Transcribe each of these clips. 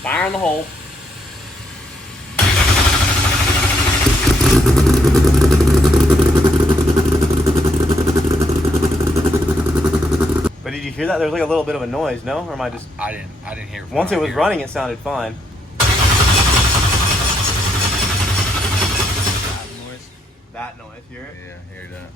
Fire in the hole. But did you hear that? There's like a little bit of a noise, no? Or am I just... I didn't hear it. Once it was running, it sounded fine. That noise, hear it? Yeah, hear that.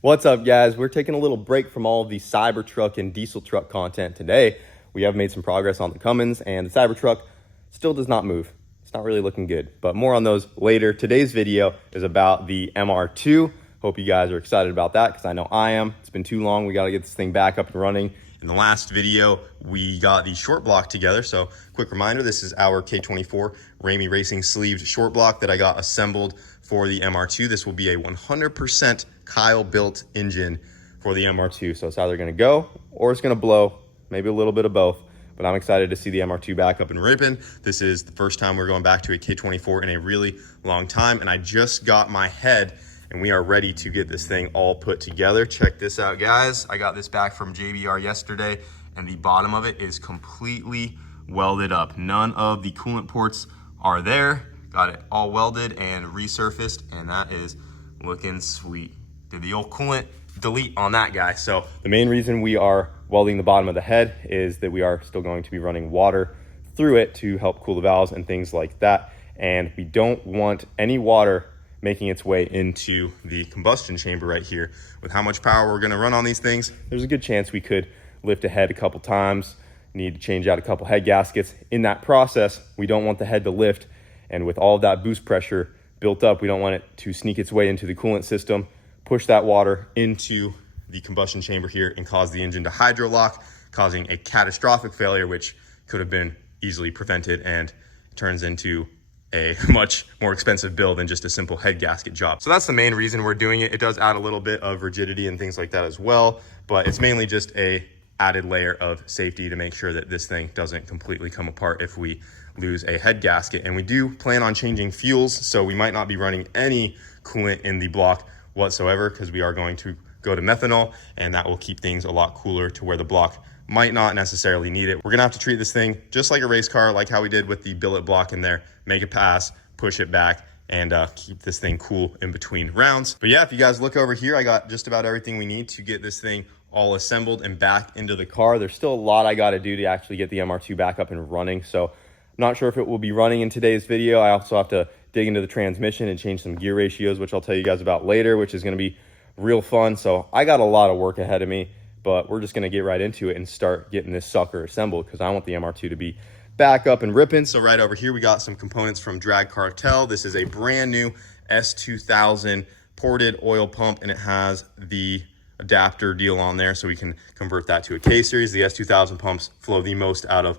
What's up, guys? We're taking a little break from all of the Cybertruck and diesel truck content today. We have made some progress on the Cummins, and the Cybertruck still does not move. It's not really looking good, but more on those later. Today's video is about the MR2. Hope you guys are excited about that, because I know I am. It's been too long. We got to get this thing back up and running. In the last video, we got the short block together. So quick reminder, this is our K24 Ramey Racing sleeved short block that I got assembled for the MR2. This will be a 100% Kyle built engine for the MR2. So it's either gonna go or it's gonna blow, maybe a little bit of both. But I'm excited to see the MR2 back up and ripping. This is the first time we're going back to a K24 in a really long time. And I just got my head and we are ready to get this thing all put together. Check this out, guys. I got this back from JBR yesterday and the bottom of it is completely welded up. None of the coolant ports are there. Got it all welded and resurfaced, and that is looking sweet. Did the old coolant delete on that guy. So the main reason we are welding the bottom of the head is that we are still going to be running water through it to help cool the valves and things like that. And we don't want any water making its way into the combustion chamber right here. With how much power we're gonna run on these things, there's a good chance we could lift a head a couple times, need to change out a couple head gaskets. In that process, we don't want the head to lift, and with all of that boost pressure built up, we don't want it to sneak its way into the coolant system, push that water into the combustion chamber here and cause the engine to hydro lock, causing a catastrophic failure, which could have been easily prevented and turns into a much more expensive build than just a simple head gasket job. So that's the main reason we're doing it. It does add a little bit of rigidity and things like that as well, but it's mainly just a added layer of safety to make sure that this thing doesn't completely come apart if we lose a head gasket. And we do plan on changing fuels, so we might not be running any coolant in the block whatsoever, because we are going to go to methanol, and that will keep things a lot cooler to where the block might not necessarily need it. We're gonna have to treat this thing just like a race car, like how we did with the billet block in there. Make it pass, push it back, and keep this thing cool in between rounds. But yeah, if you guys look over here, I got just about everything we need to get this thing all assembled and back into the car. There's still a lot I gotta do to actually get the MR2 back up and running. So I'm not sure if it will be running in today's video. I also have to dig into the transmission and change some gear ratios, which I'll tell you guys about later, which is gonna be real fun. So I got a lot of work ahead of me, but we're just gonna get right into it and start getting this sucker assembled, because I want the MR2 to be back up and ripping. So right over here, we got some components from Drag Cartel. This is a brand new S2000 ported oil pump, and it has the adapter deal on there, so we can convert that to a K-series. The S2000 pumps flow the most out of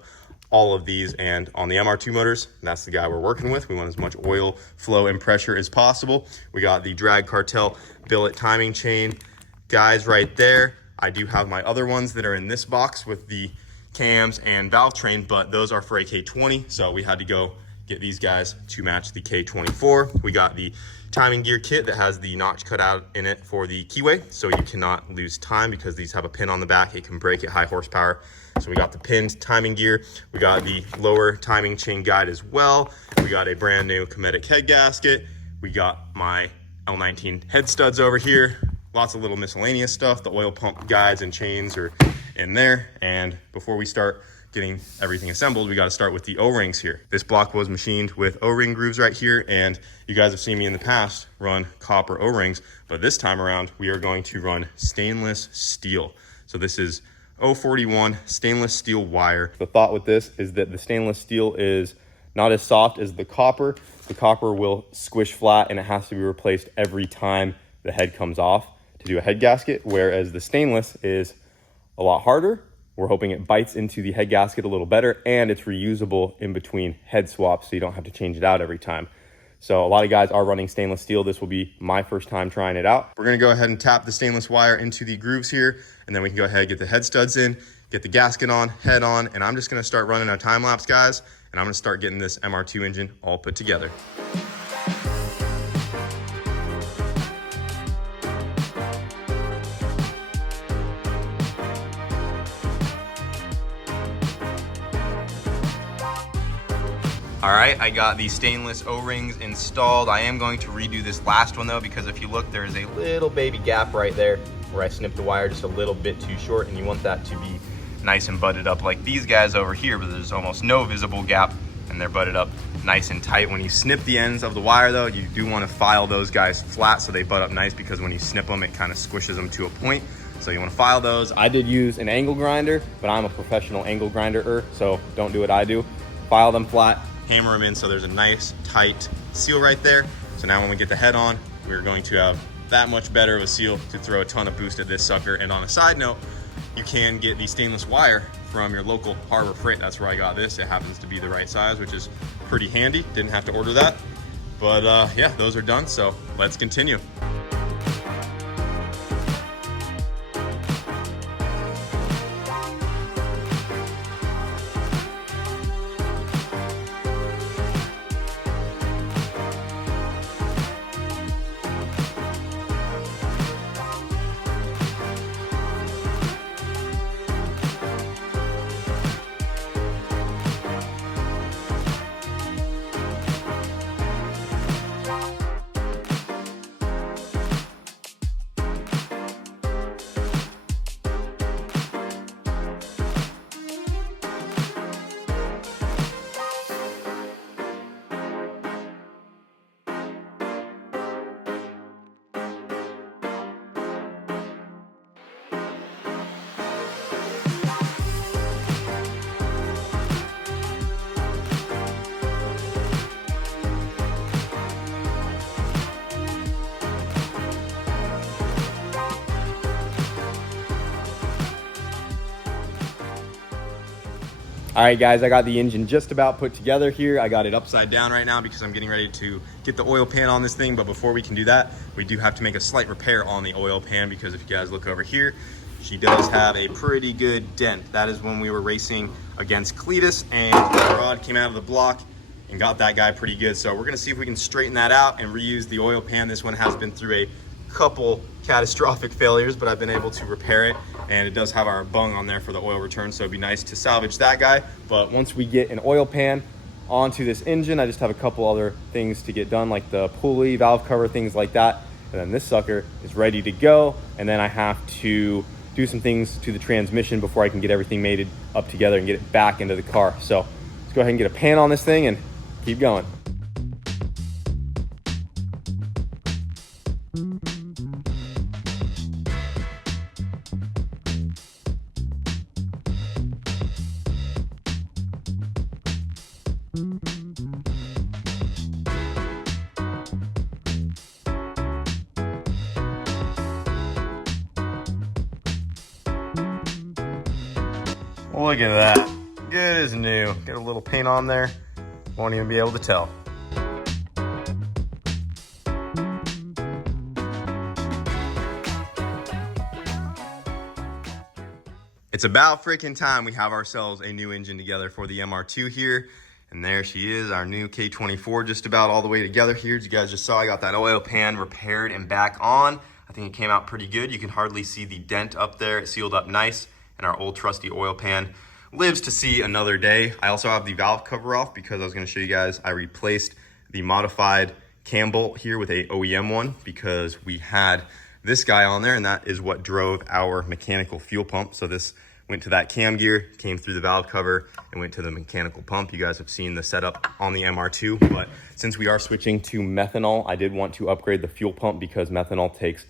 all of these, and on the MR2 motors, that's the guy we're working with. We want as much oil flow and pressure as possible. We got the Drag Cartel billet timing chain guys right there. I do have my other ones that are in this box with the cams and valve train, but those are for a K20, so we had to go get these guys to match the K24. We got the timing gear kit that has the notch cut out in it for the keyway, so you cannot lose time, because these have a pin on the back. It can break at high horsepower. So we got the pinned timing gear. We got the lower timing chain guide as well. We got a brand new Cometic head gasket. We got my L19 head studs over here. Lots of little miscellaneous stuff. The oil pump guides and chains are in there. And before we start getting everything assembled, we got to start with the O-rings here. This block was machined with O-ring grooves right here, and you guys have seen me in the past run copper O-rings, but this time around we are going to run stainless steel. So this is 041 stainless steel wire. The thought with this is that the stainless steel is not as soft as the copper. The copper will squish flat and it has to be replaced every time the head comes off to do a head gasket, whereas the stainless is a lot harder. We're hoping it bites into the head gasket a little better, and it's reusable in between head swaps, so you don't have to change it out every time. So a lot of guys are running stainless steel. This will be my first time trying it out. We're gonna go ahead and tap the stainless wire into the grooves here, and then we can go ahead and get the head studs in, get the gasket on, head on, and I'm just gonna start running a time lapse, guys, and I'm gonna start getting this MR2 engine all put together. All right, I got the stainless O-rings installed. I am going to redo this last one though, because if you look, there's a little baby gap right there where I snipped the wire just a little bit too short, and you want that to be nice and butted up like these guys over here, but there's almost no visible gap and they're butted up nice and tight. When you snip the ends of the wire though, you do want to file those guys flat so they butt up nice, because when you snip them, it kind of squishes them to a point. So you want to file those. I did use an angle grinder, but I'm a professional angle grinder, so don't do what I do. File them flat, hammer them in so there's a nice tight seal right there. So now when we get the head on, we're going to have that much better of a seal to throw a ton of boost at this sucker. And on a side note, you can get the stainless wire from your local Harbor Freight. That's where I got this. It happens to be the right size, which is pretty handy. Didn't have to order that. But yeah, those are done, so let's continue. All right, guys, I got the engine just about put together here. I got it upside down right now because I'm getting ready to get the oil pan on this thing. But before we can do that, we do have to make a slight repair on the oil pan, because if you guys look over here, she does have a pretty good dent. That is when we were racing against Cletus, and the rod came out of the block and got that guy pretty good. So we're gonna see if we can straighten that out and reuse the oil pan. This one has been through a couple catastrophic failures, but I've been able to repair it, and it does have our bung on there for the oil return, so it'd be nice to salvage that guy. But once we get an oil pan onto this engine, I just have a couple other things to get done, like the pulley, valve cover, things like that, and then this sucker is ready to go. And then I have to do some things to the transmission before I can get everything mated up together and get it back into the car. So let's go ahead and get a pan on this thing and keep going. Look at that, good as new. Got a little paint on there, won't even be able to tell. It's about freaking time we have ourselves a new engine together for the MR2 here. And there she is, our new K24, just about all the way together here. As you guys just saw, I got that oil pan repaired and back on. I think it came out pretty good. You can hardly see the dent up there. It sealed up nice, and our old trusty oil pan lives to see another day. I also have the valve cover off because I was gonna show you guys, I replaced the modified cam bolt here with a OEM one because we had this guy on there, and that is what drove our mechanical fuel pump. So this went to that cam gear, came through the valve cover, and went to the mechanical pump. You guys have seen the setup on the MR2, but since we are switching to methanol, I did want to upgrade the fuel pump because methanol takes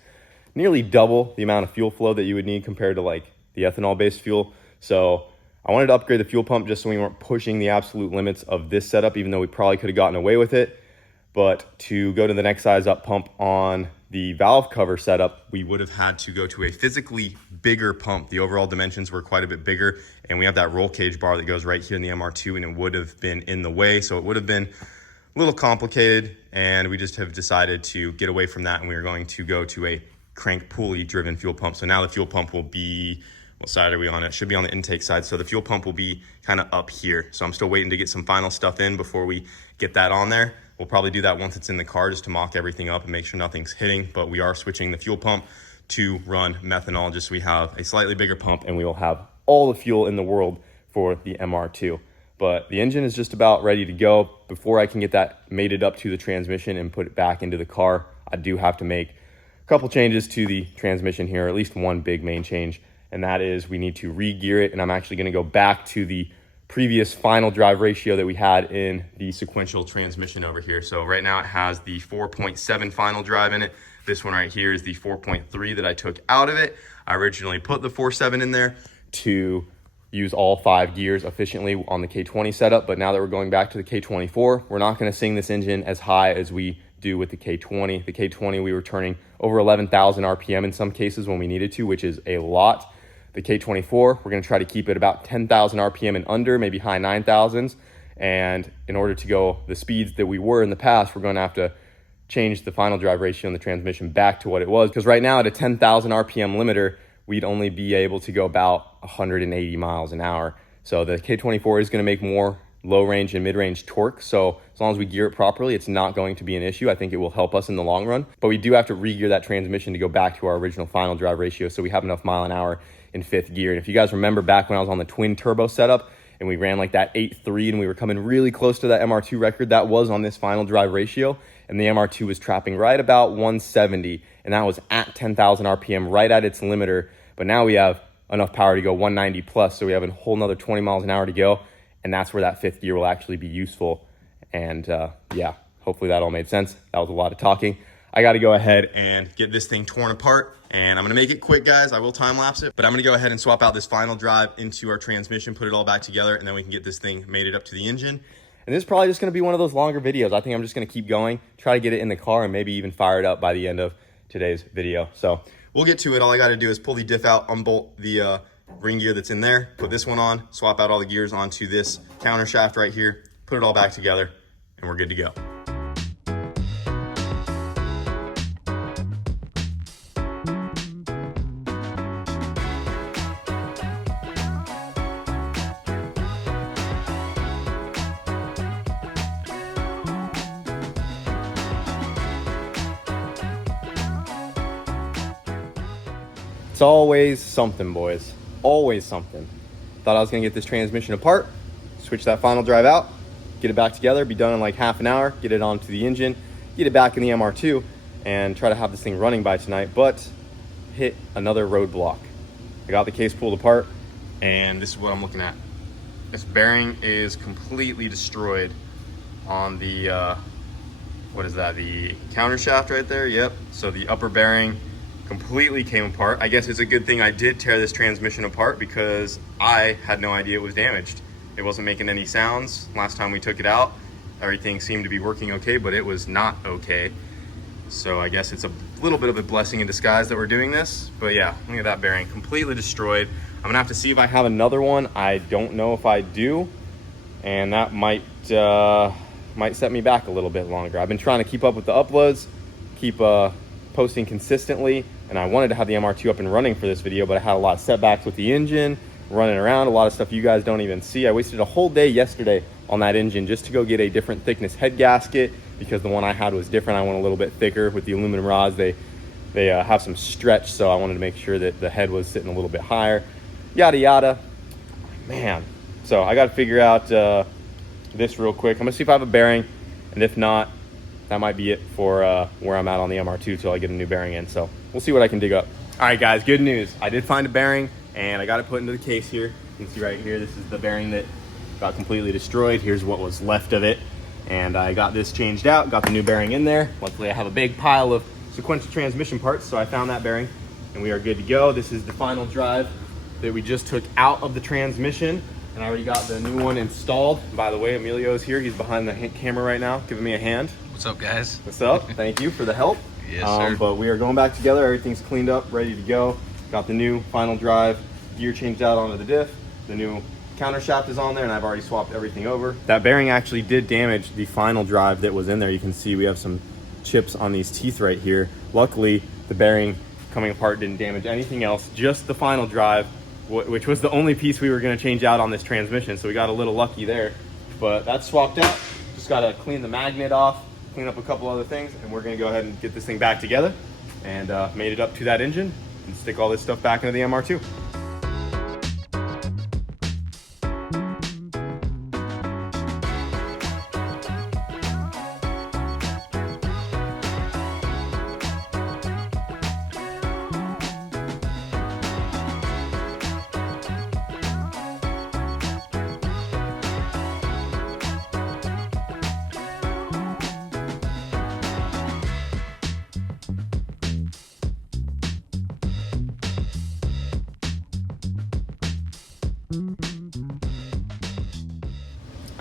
nearly double the amount of fuel flow that you would need compared to like the ethanol-based fuel. So I wanted to upgrade the fuel pump just so we weren't pushing the absolute limits of this setup, even though we probably could have gotten away with it. But to go to the next size up pump on the valve cover setup, we would have had to go to a physically bigger pump. The overall dimensions were quite a bit bigger, and we have that roll cage bar that goes right here in the MR2, and it would have been in the way. So it would have been a little complicated, and we just have decided to get away from that, and we are going to go to a crank pulley driven fuel pump. So now the fuel pump will be, what side are we on? It should be on the intake side. So the fuel pump will be kind of up here. So I'm still waiting to get some final stuff in before we get that on there. We'll probably do that once it's in the car just to mock everything up and make sure nothing's hitting. But we are switching the fuel pump to run methanol, just so we have a slightly bigger pump and we will have all the fuel in the world for the MR2. but the engine is just about ready to go. Before I can get that mated up to the transmission and put it back into the car, I do have to make a couple changes to the transmission here, at least one big main change, and that is we need to re-gear it, and I'm actually going to go back to the previous final drive ratio that we had in the sequential transmission over here. So right now it has the 4.7 final drive in it. This one right here is the 4.3 that I took out of it. I originally put the 4.7 in there to use all 5 gears efficiently on the K20 setup, but now that we're going back to the K24, we're not going to sing this engine as high as we do with the K20. The K20, we were turning over 11,000 RPM in some cases when we needed to, which is a lot. The K24, we're going to try to keep it about 10,000 RPM and under, maybe high 9,000s. And in order to go the speeds that we were in the past, we're going to have to change the final drive ratio in the transmission back to what it was. Because right now at a 10,000 RPM limiter, we'd only be able to go about 180 miles an hour. So the K24 is going to make more low range and mid range torque. So as long as we gear it properly, it's not going to be an issue. I think it will help us in the long run. But we do have to re-gear that transmission to go back to our original final drive ratio so we have enough mile an hour in 5th gear. And if you guys remember back when I was on the twin turbo setup and we ran like that 8.3 and we were coming really close to that MR2 record, that was on this final drive ratio, and the MR2 was trapping right about 170, and that was at 10,000 RPM, right at its limiter. But now we have enough power to go 190 plus, so we have a whole nother 20 miles an hour to go, and that's where that 5th gear will actually be useful. And yeah, hopefully that all made sense. That was a lot of talking. I got to go ahead and get this thing torn apart, and I'm going to make it quick, guys. I will time lapse it, but I'm going to go ahead and swap out this final drive into our transmission, put it all back together, and then we can get this thing mated up to the engine. And this is probably just going to be one of those longer videos. I think I'm just going to keep going, try to get it in the car, and maybe even fire it up by the end of today's video. So we'll get to it. All I got to do is pull the diff out, unbolt the ring gear that's in there, put this one on, swap out all the gears onto this counter shaft right here, put it all back together, and we're good to go. It's always something, boys. Always something. Thought I was gonna get this transmission apart, switch that final drive out, get it back together, be done in like half an hour, get it onto the engine, get it back in the MR2, and try to have this thing running by tonight, but hit another roadblock. I got the case pulled apart, and this is what I'm looking at. This bearing is completely destroyed on the, what is that, the counter shaft right there? Yep, so the upper bearing completely came apart. I guess it's a good thing I did tear this transmission apart because I had no idea it was damaged. It wasn't making any sounds. Last time we took it out, everything seemed to be working okay, but it was not okay. So I guess it's a little bit of a blessing in disguise that we're doing this. But yeah, look at that bearing, completely destroyed. I'm gonna have to see if I have another one. I don't know if I do, and that might set me back a little bit longer. I've been trying to keep up with the uploads, keep posting consistently, and I wanted to have the MR2 up and running for this video, but I had a lot of setbacks with the engine, running around, a lot of stuff you guys don't even see. I wasted a whole day yesterday on that engine just to go get a different thickness head gasket because the one I had was different. I went a little bit thicker with the aluminum rods. They have some stretch, so I wanted to make sure that the head was sitting a little bit higher, yada yada. Man, so I got to figure out this real quick. I'm gonna see if I have a bearing, and if not, that might be it for where I'm at on the MR2 till I get a new bearing in. So we'll see what I can dig up. All right, guys, good news. I did find a bearing, and I got it put into the case here. You can see right here, this is the bearing that got completely destroyed. Here's what was left of it. And I got this changed out, got the new bearing in there. Luckily, I have a big pile of sequential transmission parts, so I found that bearing, and we are good to go. This is the final drive that we just took out of the transmission, and I already got the new one installed. By the way, Emilio's here. He's behind the camera right now, giving me a hand. What's up, guys? What's up? Thank you for the help. Yes, sir. But we are going back together. Everything's cleaned up, ready to go. Got the new final drive gear changed out onto the diff. The new counter shaft is on there, and I've already swapped everything over. That bearing actually did damage the final drive that was in there. You can see we have some chips on these teeth right here. Luckily, the bearing coming apart didn't damage anything else, just the final drive, which was the only piece we were going to change out on this transmission. So we got a little lucky there, but that's swapped out. Just got to clean the magnet off, clean up a couple other things, and we're going to go ahead and get this thing back together and made it up to that engine and stick all this stuff back into the MR2.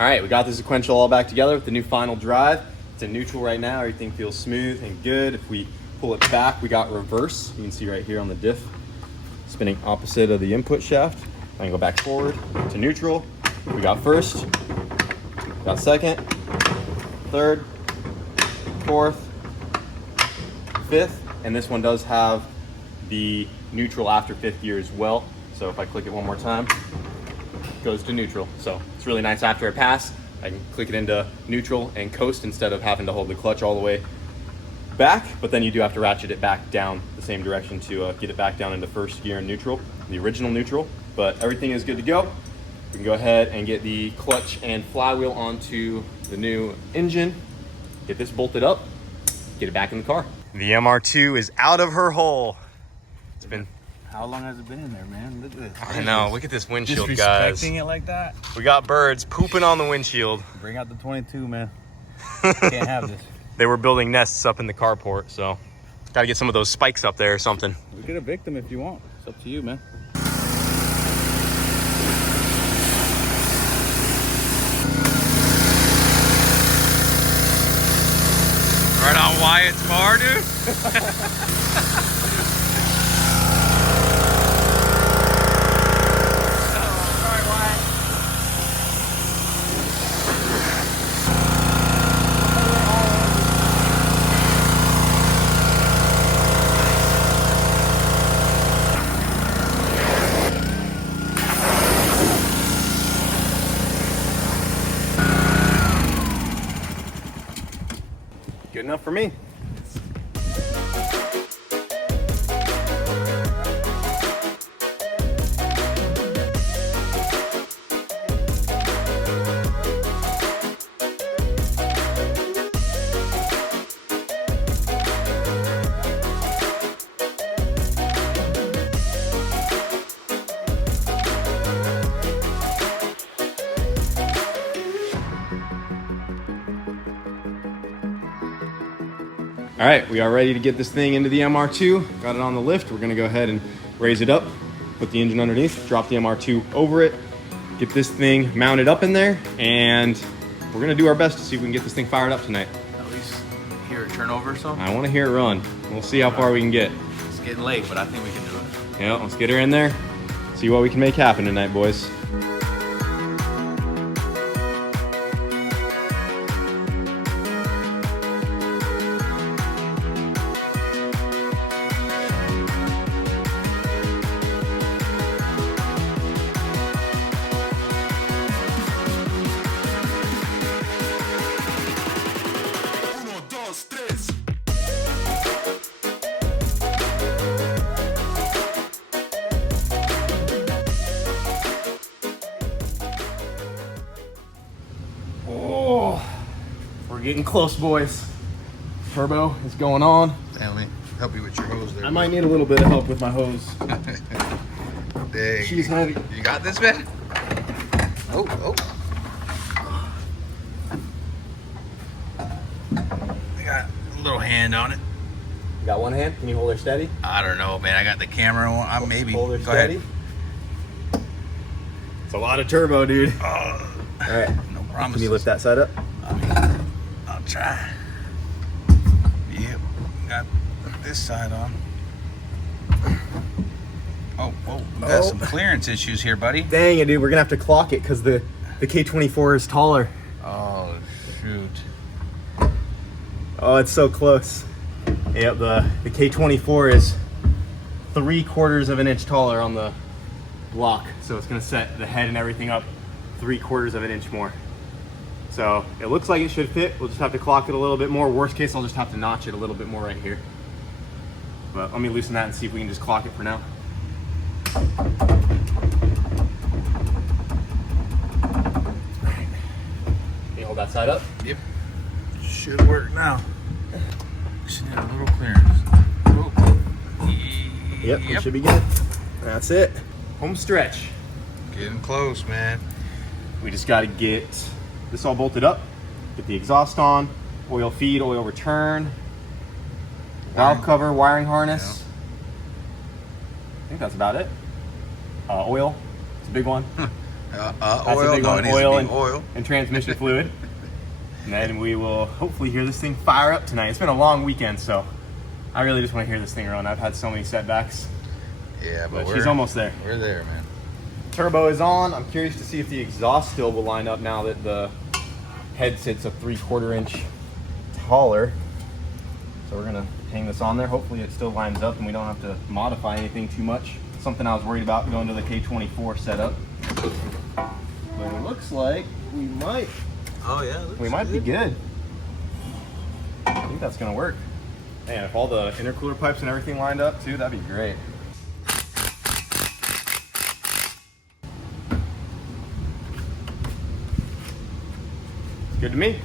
All right, we got the sequential all back together with the new final drive. It's in neutral right now. Everything feels smooth and good. If we pull it back, we got reverse. You can see right here on the diff, spinning opposite of the input shaft. I can go back forward to neutral. We got first, got second, third, fourth, fifth, and this one does have the neutral after fifth gear as well. So if I click it one more time, it goes to neutral. So it's really nice after a pass. I can click it into neutral and coast instead of having to hold the clutch all the way back, but then you do have to ratchet it back down the same direction to get it back down into first gear and neutral, the original neutral. But everything is good to go. We can go ahead and get the clutch and flywheel onto the new engine, get this bolted up, get it back in the car. The MR2 is out of her hole. It's been... How long has it been in there, man? Look at this. I know, look at this windshield, Disrespecting guys. it like that? We got birds pooping on the windshield. Bring out the 22, man. Can't have this. They were building nests up in the carport, so gotta get some of those spikes up there or something. We could evict them if you want. It's up to you, man. Right on Wyatt's bar, dude. Good enough for me. All right, we are ready to get this thing into the MR2. Got it on the lift. We're gonna go ahead and raise it up, put the engine underneath, drop the MR2 over it, get this thing mounted up in there, and we're gonna do our best to see if we can get this thing fired up tonight. At least hear it turn over or something. I wanna hear it run. We'll see how far we can get. It's getting late, but I think we can do it. Yeah, let's get her in there, see what we can make happen tonight, boys. We're getting close, boys. Turbo is going on. Let me help you with your hose there. I might need a little bit of help with my hose. Dang. She's heavy. You got this, man? Oh. I got a little hand on it. You got one hand? Can you hold her steady? I don't know, man. I got the camera on. Maybe. Hold her Go steady. ahead. It's a lot of turbo, dude. Oh, All right. no promises. Can you lift that side up? I'll try. Yep. Got this side on. Oh, whoa. We got some clearance issues here, buddy. Dang it, dude. We're going to have to clock it because the K24 is taller. Oh, shoot. Oh, it's so close. Yep, the K24 is 3/4 of an inch taller on the block. So it's going to set the head and everything up 3/4 of an inch more. So it looks like it should fit. We'll just have to clock it a little bit more. Worst case, I'll just have to notch it a little bit more right here. But let me loosen that and see if we can just clock it for now. Can you hold that side up? Yep. Should work now. Just need a little clearance. Oh. Yep, it should be good. That's it. Home stretch. Getting close, man. We just got to get this all bolted up, get the exhaust on, oil feed, oil return, valve cover, wiring harness. I think that's about it. Oil, it's a big one. That's Oil. the big No, one, it needs to oil be and, oil. and transmission fluid. And then we will hopefully hear this thing fire up tonight. It's been a long weekend, so I really just want to hear this thing run. I've had so many setbacks. Yeah, But she's almost there. We're there, man. Turbo is on. I'm curious to see if the exhaust still will line up now that the head sits a 3/4 inch taller. So we're gonna hang this on there. Hopefully it still lines up and we don't have to modify anything too much. Something I was worried about going to the K24 setup. But it looks like we might be good. I think that's gonna work. Man, if all the intercooler pipes and everything lined up too, that'd be great. Good to me.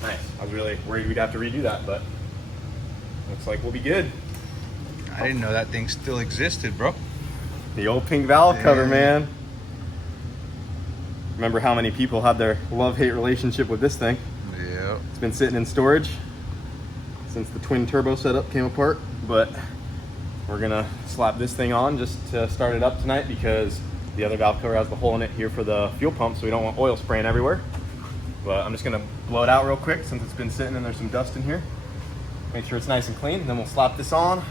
Nice. I was really worried we'd have to redo that, but looks like we'll be good. I didn't know that thing still existed, bro. The old pink valve cover, man. Remember how many people had their love-hate relationship with this thing? Yeah. It's been sitting in storage since the twin turbo setup came apart, but we're gonna slap this thing on just to start it up tonight because the other valve cover has the hole in it here for the fuel pump, so we don't want oil spraying everywhere. But I'm just gonna blow it out real quick since it's been sitting and there's some dust in here. Make sure it's nice and clean. Then we'll slap this on,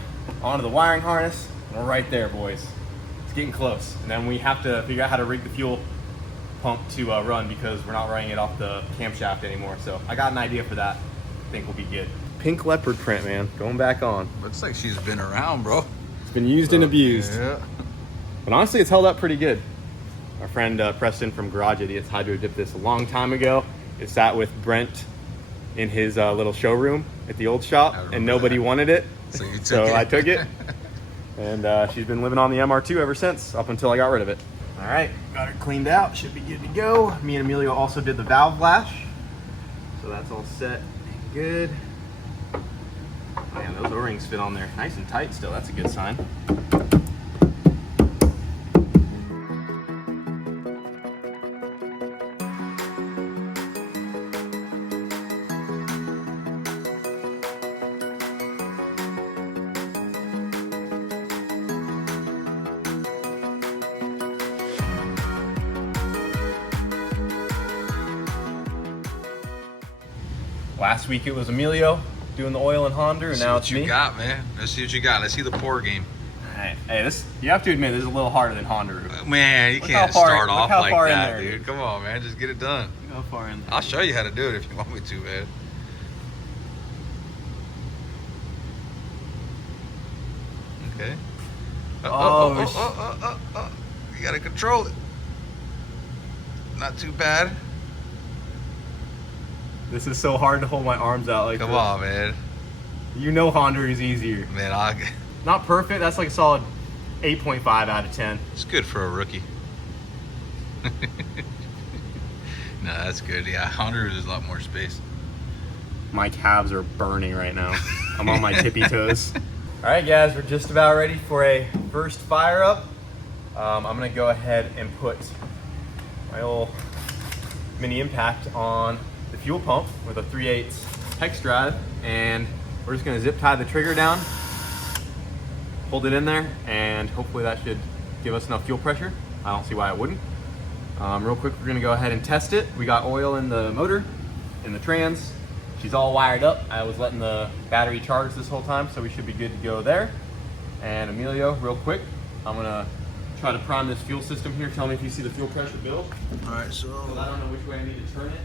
onto the wiring harness. And we're right there, boys. It's getting close. And then we have to figure out how to rig the fuel pump to run because we're not running it off the camshaft anymore. So I got an idea for that. I think we'll be good. Pink leopard print, man. Going back on. Looks like she's been around, bro. It's been used and abused. Yeah. But honestly, it's held up pretty good. Our friend Preston from Garage Idiots hydro dipped this a long time ago. It sat with Brent in his little showroom at the old shop, and nobody wanted it. So you took So it. I took it. And she's been living on the MR2 ever since, up until I got rid of it. All right, got it cleaned out. Should be good to go. Me and Emilio also did the valve lash. So that's all set and good. Man, those O-rings fit on there nice and tight still. That's a good sign. Last week it was Emilio doing the oil and Honda, and now it's me. What you got, man? Let's see what you got. Let's see the pour game. Hey, this, you have to admit, this is a little harder than Honda. Man, you Look can't how far- start look off how like far in that, there, dude. dude. Come on, man. Just get it done. How far in there? I'll show you how to do it if you want me to, man. Okay. Oh. You gotta control it. Not too bad. This is so hard to hold my arms out like Come this. on, man. You know Honda is easier. Man, Not perfect, that's like a solid 8.5 out of 10. it's good for a rookie. No, that's good. Yeah, Honda is a lot more space. My calves are burning right now. I'm on my tippy toes. All right, guys, we're just about ready for a first fire up. I'm gonna go ahead and put my old mini impact on the fuel pump with a 3/8 hex drive, and we're just gonna zip tie the trigger down, hold it in there, and hopefully that should give us enough fuel pressure. I don't see why it wouldn't. Real quick, we're gonna go ahead and test it. We got oil in the motor, in the trans. She's all wired up. I was letting the battery charge this whole time, so we should be good to go there. And Emilio, real quick, I'm gonna try to prime this fuel system here. Tell me if you see the fuel pressure build. All right, so. I don't know which way I need to turn it.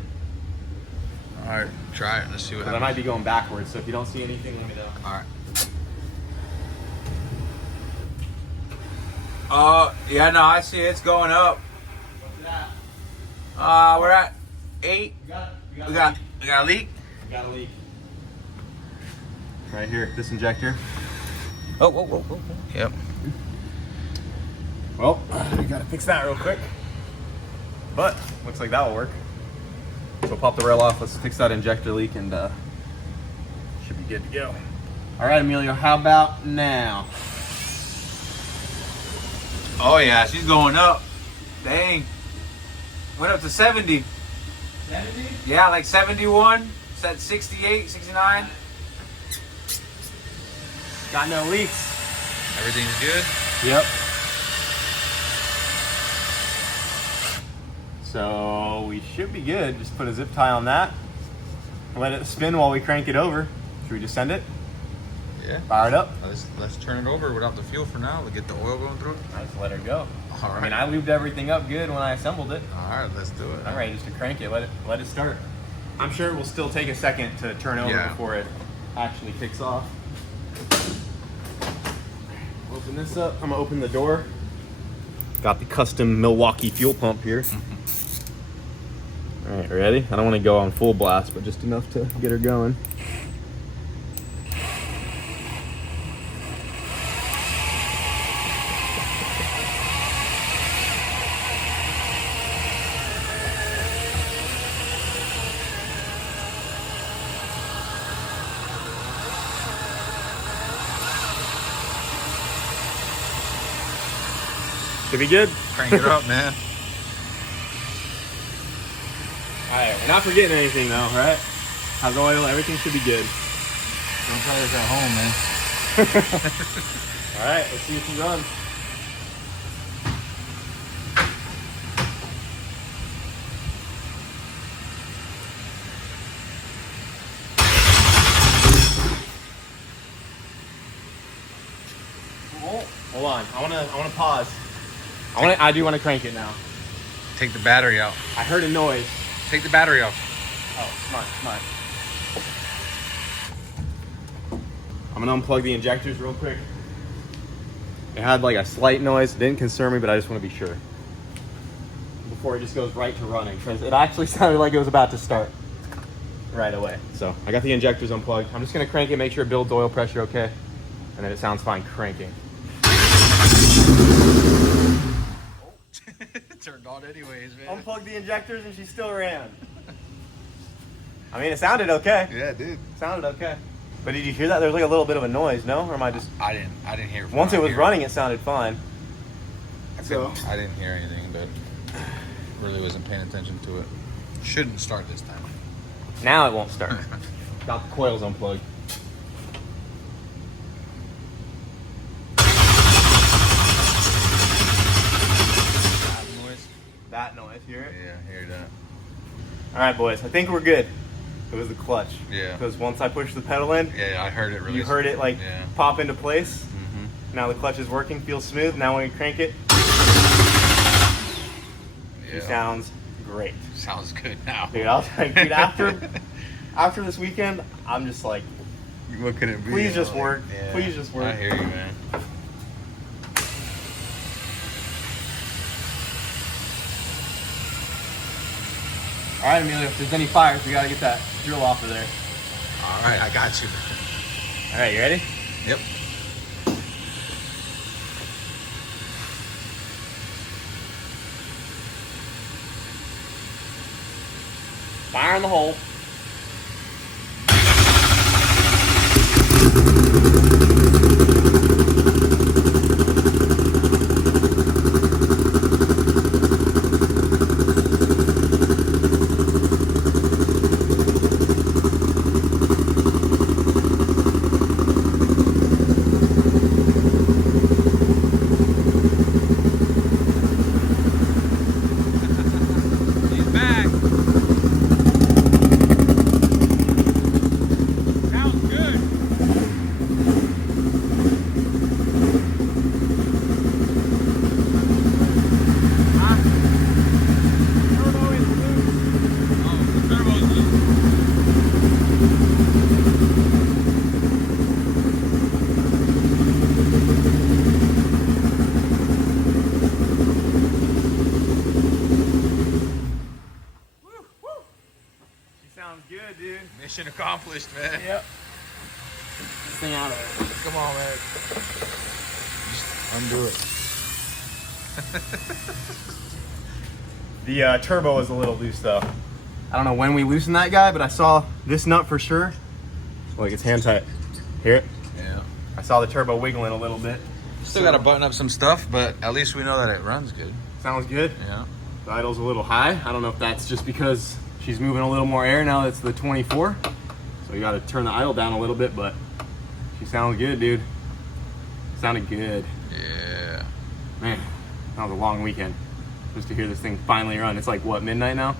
All right, try it. Let's see what But I happens. might be going backwards, so if you don't see anything, let me know. All right. Yeah, no, I see it's going up. What's that? We're at 8. We got it. We got a leak. We got a leak. Right here, this injector. Oh. Yep. Well, we gotta fix that real quick. But looks like that will work. So pop the rail off. Let's fix that injector leak, and should be good to go. All right, Emilio, how about now? Oh yeah, she's going up. Dang. Went up to 70. 70? Yeah, like 71. It's at 68, 69. Got no leaks. Everything's good. Yep. So we should be good. Just put a zip tie on that. Let it spin while we crank it over. Should we just send it? Yeah. Fire it up. Let's turn it over without the fuel for now. We'll get the oil going through it. I just let her go. All right. I mean, I lubed everything up good when I assembled it. All right, let's do it. I'm ready just to crank it. Let it start. I'm sure it will still take a second to turn over before it actually kicks off. Open this up. I'm gonna open the door. Got the custom Milwaukee fuel pump here. All right, ready? I don't want to go on full blast, but just enough to get her going. Should be good. Crank it up, man. All right, we're not forgetting anything though, right? How's oil? Everything should be good. Don't try this at home, man. All right, let's see if she's on. Hold on. I wanna pause. I do want to crank it now. Take the battery out. I heard a noise. Take the battery off. Oh, smart. I'm gonna unplug the injectors real quick. It had like a slight noise. It didn't concern me, but I just want to be sure before it just goes right to running, because it actually sounded like it was about to start right away. So I got the injectors unplugged. I'm just gonna crank it, make sure it builds oil pressure okay, and then it sounds fine cranking. Turned on anyways, man. Unplugged the injectors and she still ran. I mean, it sounded okay. Yeah, it did. Sounded okay. But did you hear that? There's like a little bit of a noise, no? Or am I just... I didn't hear. Once it was running, it sounded fine. I didn't hear anything, but really wasn't paying attention to it. Shouldn't start this time. Now it won't start. Got the coils unplugged. That noise, hear it? Yeah, I hear that. All right, boys, I think we're good. It was the clutch. Yeah. Because once I pushed the pedal in, Yeah, I heard it really. you heard it like pop into place. Mm-hmm. Now the clutch is working, feels smooth. Now when you crank it, Yeah. it sounds great. Sounds good now. Dude, I'll tell you, dude, after this weekend, I'm just like, What could it be? please just work. Yeah, Please just work. I hear you, man. All right, Emilio, if there's any fires, we gotta get that drill off of there. All right, I got you. All right, you ready? Yep. Fire in the hole. He's back. Sounds good. Huh? Turbo is loose. Oh, the turbo's loose. She sounds good, dude. Mission accomplished, man. Yep. This thing out of there. Come on, man. Just undo it. The turbo is a little loose though. I don't know when we loosened that guy, but I saw this nut for sure. Like it's hand tight. Hear it? Yeah. I saw the turbo wiggling a little bit. Still got to button up some stuff, but at least we know that it runs good. Sounds good. Yeah. The idle's a little high. I don't know if that's just because she's moving a little more air now that it's the 24. So you got to turn the idle down a little bit, but she sounds good, dude. Sounded good. Yeah. Man, that was a long weekend. just to hear this thing finally run. It's like, what, midnight now?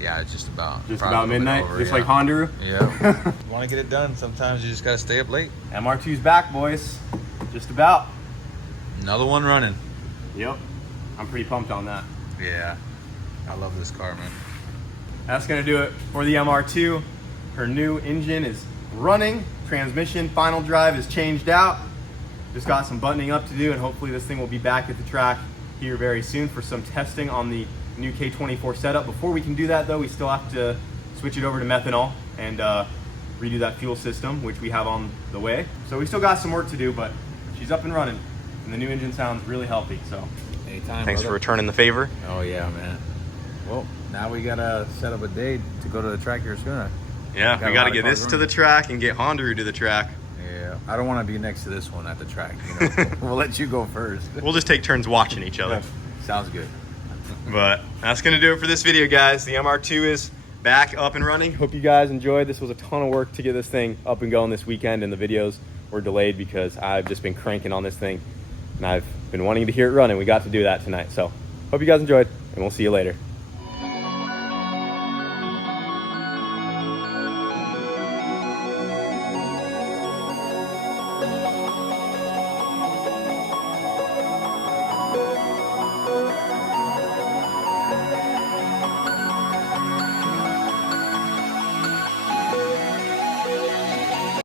Yeah, it's just about. Just probably about a little bit midnight? over, Just yeah. like Honda? Yeah. You want to get it done, sometimes you just got to stay up late. MR2's back, boys. Just about. Another one running. Yep. I'm pretty pumped on that. Yeah. I love this car, man. That's gonna do it for the MR2. Her new engine is running. Transmission, final drive is changed out. Just got some buttoning up to do, and hopefully this thing will be back at the track here very soon for some testing on the new K24 setup. Before we can do that though, we still have to switch it over to methanol and redo that fuel system, which we have on the way. So we still got some work to do, but she's up and running, and the new engine sounds really healthy. So Anytime, thanks brother. for returning the favor. Oh yeah, man. Well, now we gotta set up a day to go to the track here soon. Yeah, Got we a got lot to of get cars this to running. the track and get Honda to the track. Yeah, I don't want to be next to this one at the track. You know, we'll let you go first. We'll just take turns watching each other. Sounds good. But that's going to do it for this video, guys. The MR2 is back up and running. Hope you guys enjoyed. This was a ton of work to get this thing up and going this weekend, and the videos were delayed because I've just been cranking on this thing, and I've been wanting to hear it running. We got to do that tonight. So hope you guys enjoyed, and we'll see you later.